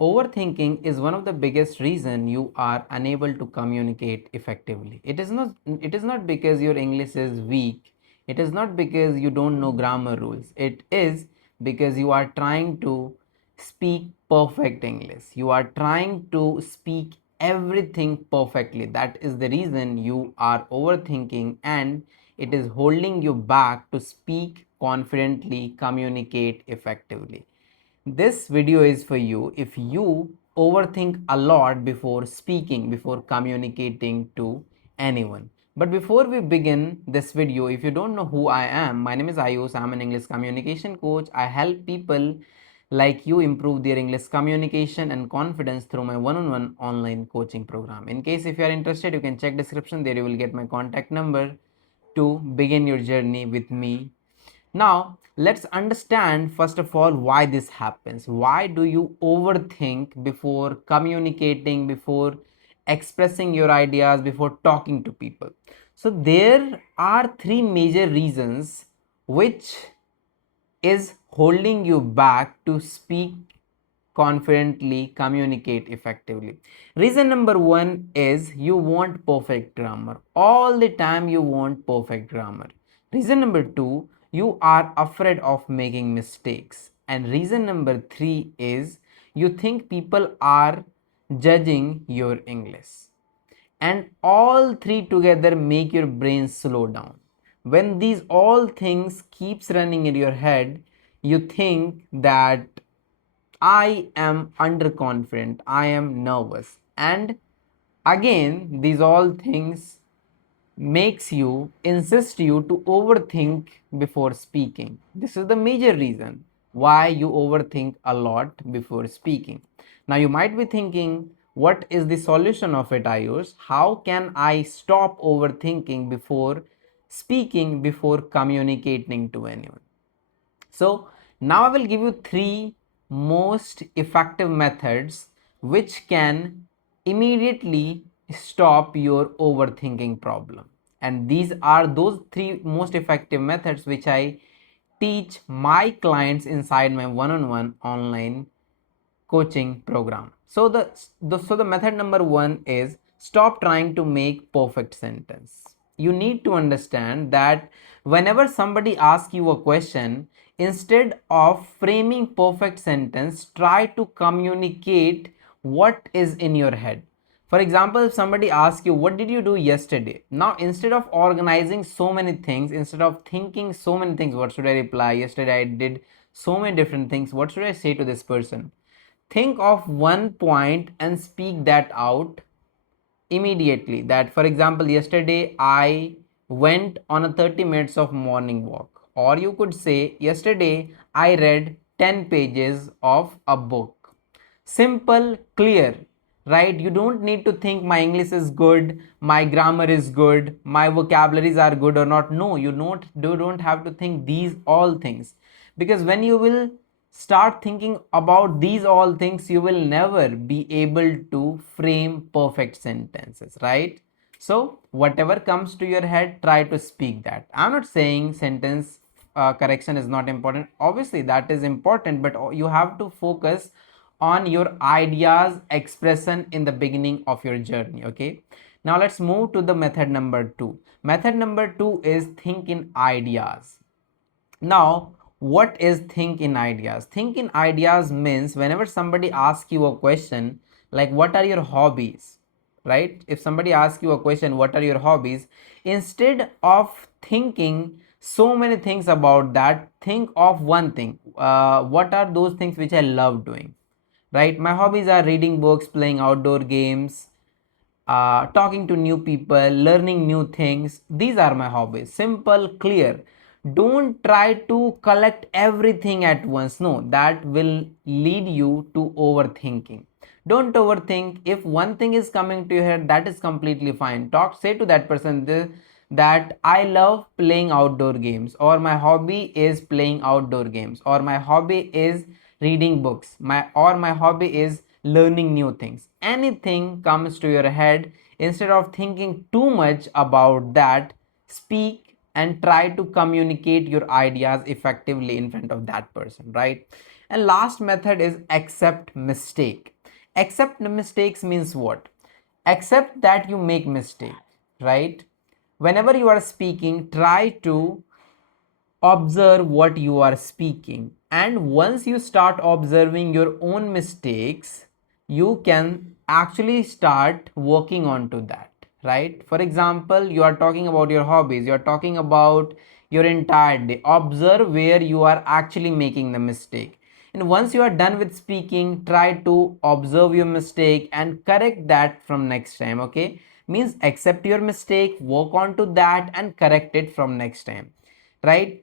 Overthinking is one of the biggest reason you are unable to communicate effectively. It is not because your English is weak. It is not because you don't know grammar rules. It is because you are trying to speak perfect English. You are trying to speak everything perfectly. That is the reason you are overthinking, and it is holding you back to speak confidently, communicate effectively. This video is for you if you overthink a lot before speaking, before communicating to anyone. But before we begin this video, if you don't know who I am, my name is Ayush. I'm an English communication coach. I help people like you improve their English communication and confidence through my one-on-one online coaching program. In case if you are interested, you can check description. There you will get my contact number to begin your journey with me. Now, let's understand first of all why this happens. Why do you overthink before communicating, before expressing your ideas, before talking to people? So, there are three major reasons which is holding you back to speak confidently, communicate effectively. Reason number one is you want perfect grammar. All the time you want perfect grammar. Reason number two, you are afraid of making mistakes. And reason number three is you think people are judging your English. And all three together make your brain slow down. When these all things keeps running in your head, you think that I am underconfident, I am nervous, and again these all things makes you insist you to overthink before speaking. This is the major reason why you overthink a lot before speaking. Now you might be thinking, what is the solution of it, Ayush? How can I stop overthinking before speaking, before communicating to anyone? So now I will give you three most effective methods which can immediately stop your overthinking problem. And these are those three most effective methods which I teach my clients inside my one-on-one online coaching program. So the method number one is stop trying to make perfect sentence. You need to understand that whenever somebody asks you a question, instead of framing perfect sentence, try to communicate what is in your head. For example, if somebody asks you, what did you do yesterday? Now, instead of organizing so many things, instead of thinking so many things, what should I reply? Yesterday I did so many different things. What should I say to this person? Think of one point and speak that out immediately. That, for example, yesterday I went on a 30 minutes of morning walk. Or you could say, yesterday I read 10 pages of a book. Simple, clear, right? You don't need to think my English is good, my grammar is good, my vocabularies are good or not. No, you don't have to think these all things, because when you will start thinking about these all things, you will never be able to frame perfect sentences, right? So whatever comes to your head, try to speak that. I'm not saying sentence correction is not important. Obviously that is important, but you have to focus on your ideas expression in the beginning of your journey. Okay, now let's move to the method number two. Method number two is think in ideas. Now, what is think in ideas? Think in ideas means whenever somebody asks you a question like, what are your hobbies? Right? If somebody asks you a question, what are your hobbies? Instead of thinking so many things about that, think of one thing. What are those things which I love doing? Right? My hobbies are reading books, playing outdoor games, talking to new people, learning new things. These are my hobbies. Simple, clear. Don't try to collect everything at once. No, that will lead you to overthinking. Don't overthink. If one thing is coming to your head, that is completely fine. Say to that person that I love playing outdoor games, or my hobby is playing outdoor games, or my hobby is reading books, my hobby is learning new things. Anything comes to your head, instead of thinking too much about that, speak and try to communicate your ideas effectively in front of that person, right? And last method is accept mistake. Accept mistakes means what? Accept that you make mistake, right? Whenever you are speaking, try to observe what you are speaking, and once you start observing your own mistakes, you can actually start working on to that, right? For example, you are talking about your hobbies, you are talking about your entire day, observe where you are actually making the mistake, and once you are done with speaking, try to observe your mistake and correct that from next time. Okay, means accept your mistake, work on to that and correct it from next time, right?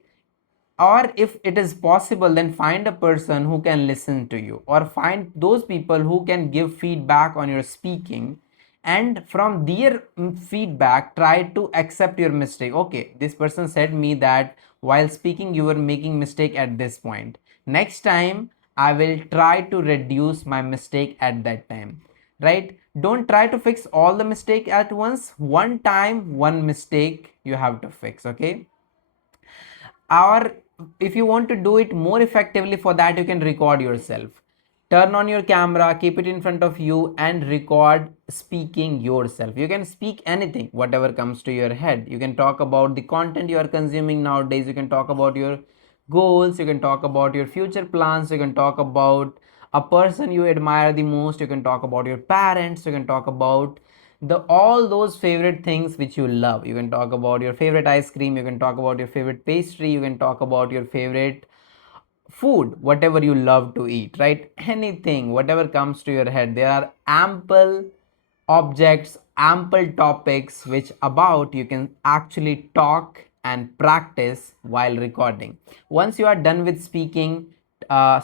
Or if it is possible, then find a person who can listen to you, or find those people who can give feedback on your speaking, and from their feedback try to accept your mistake. Okay, this person said me that while speaking you were making mistake at this point, next time I will try to reduce my mistake at that time, right? Don't try to fix all the mistake at once. One time, one mistake you have to fix. Okay, or if you want to do it more effectively, for that you can record yourself. Turn on your camera, keep it in front of you and record speaking yourself. You can speak anything, whatever comes to your head. You can talk about the content you are consuming nowadays, you can talk about your goals, you can talk about your future plans, you can talk about a person you admire the most, you can talk about your parents, you can talk about the all those favorite things which you love. You can talk about your favorite ice cream, you can talk about your favorite pastry, you can talk about your favorite food, whatever you love to eat, right? Anything, whatever comes to your head. There are ample objects, ample topics which about you can actually talk and practice while recording. Once you are done with speaking,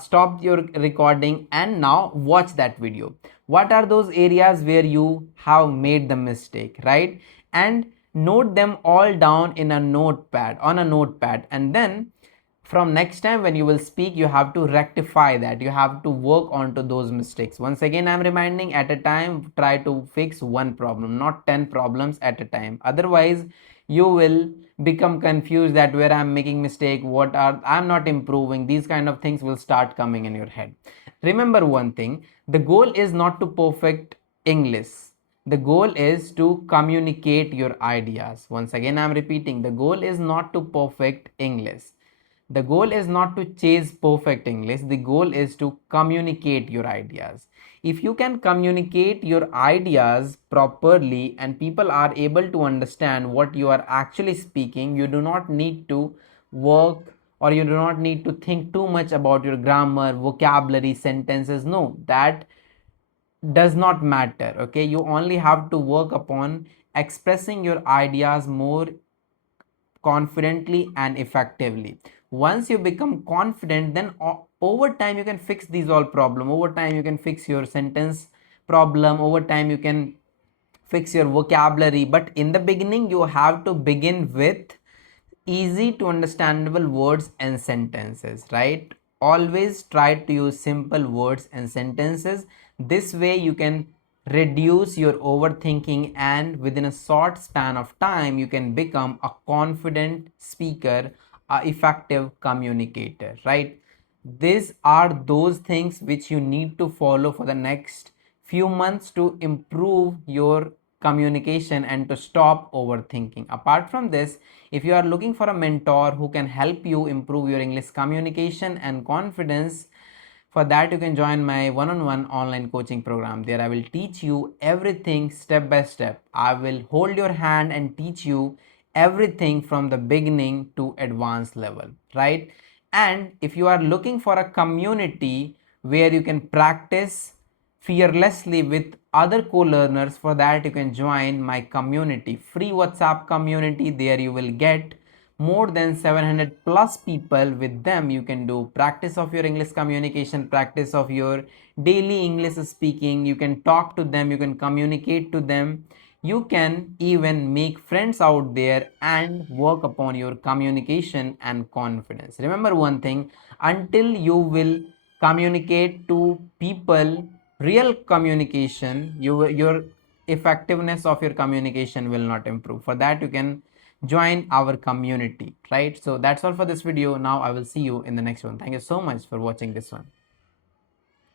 stop your recording and now watch that video. What are those areas where you have made the mistake, right? And note them all down in a notepad, on a notepad, and then from next time when you will speak, you have to rectify that, you have to work on to those mistakes. Once again, I'm reminding, at a time try to fix one problem, not 10 problems at a time. Otherwise you will become confused that where I'm making mistake, what are I'm not improving, these kind of things will start coming in your head. Remember one thing, the goal is not to perfect English, the goal is to communicate your ideas. Once again, I'm repeating, the goal is not to perfect English, the goal is not to chase perfect English, the goal is to communicate your ideas. If you can communicate your ideas properly and people are able to understand what you are actually speaking, you do not need to work, or you do not need to think too much about your grammar, vocabulary, sentences. No, that does not matter. Okay, you only have to work upon expressing your ideas more confidently and effectively. Once you become confident, then over time you can fix these all problem, over time you can fix your sentence problem, over time you can fix your vocabulary. But in the beginning you have to begin with easy to understandable words and sentences, right? Always try to use simple words and sentences. This way you can reduce your overthinking, and within a short span of time you can become a confident speaker, a effective communicator, right? These are those things which you need to follow for the next few months to improve your communication and to stop overthinking. Apart from this, if you are looking for a mentor who can help you improve your English communication and confidence, for that you can join my one-on-one online coaching program. There I will teach you everything step by step. I will hold your hand and teach you everything from the beginning to advanced level, right? And if you are looking for a community where you can practice fearlessly with other co-learners, for that you can join my community, free WhatsApp community. There you will get more than 700 plus people. With them you can do practice of your English communication, practice of your daily English speaking. You can talk to them, you can communicate to them, you can even make friends out there and work upon your communication and confidence. Remember one thing, until you will communicate to people, real communication, your effectiveness of your communication will not improve. For that you can join our community, right? So that's all for this video. Now I will see you in the next one. Thank you so much for watching this one.